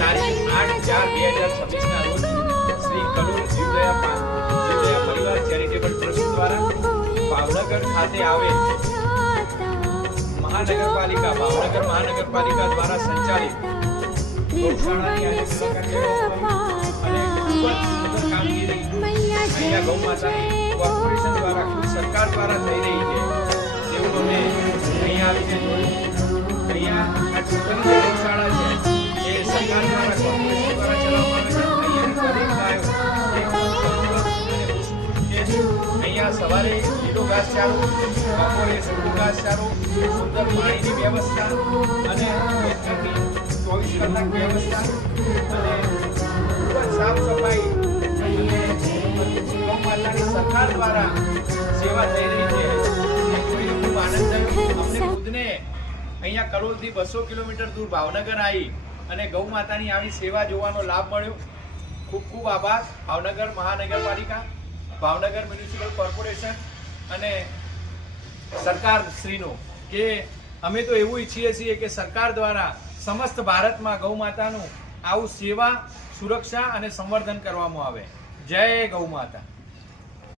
તારીખ 8/4/2026 ના રોજ શ્રી કલોલ જીવદયા પરિવાર ચેરિટેબલ ટ્રસ્ટ દ્વારા ભાવનગર ખાતે આવેલ ભાવનગર મહાનગરપાલિકા દ્વારા સંચાલિત ગૌશાળાની આજે મુલાકાત અને ખૂબ જ સુંદર કામગીરી અહીંયા ગૌ માતાની કોર્પોરેશન દ્વારા ખુદ સરકાર દ્વારા થઈ રહી છે તેવું અમે અહીંયા આવીને જોયું। અહીંયા આ છોકરીની ગૌશાળા છે એ સરકાર દ્વારા કોર્પોરેશન દ્વારા ચલાવવામાં આવે છે। અહીંયાની દરેક ગાયો અહીંયા સવારે લીલો ઘાસચારો, બપોરે સૂકો ઘાસચારો, સુંદર પાણીની વ્યવસ્થા અને 24 કલાક વ્યવસ્થા અને ખૂબ જ સાફ સફાઈ ગૌ માતાની સરકાર દ્વારા સેવા થઈ રહી છે એ જોઈને ખૂબ આનંદ થયો। અમને ખુદને અહીંયા કલોલથી 200 કિલોમીટર દૂર ભાવનગર આવી અને ગૌ માતાની આવી સેવા જોવાનો લાભ મળ્યો। ખૂબ ખૂબ આભાર ભાવનગર મહાનગરપાલિકા, ભાવનગર મ્યુનિસિપલ કોર્પોરેશન અને સરકાર શ્રીનો કે અમે તો એવું ઈચ્છીએ છીએ કે સરકાર દ્વારા સમસ્ત ભારતમાં ગૌ માતાનું આવું સેવા, સુરક્ષા અને સંવર્ધન કરવામાં આવે। જય ગૌ માતા।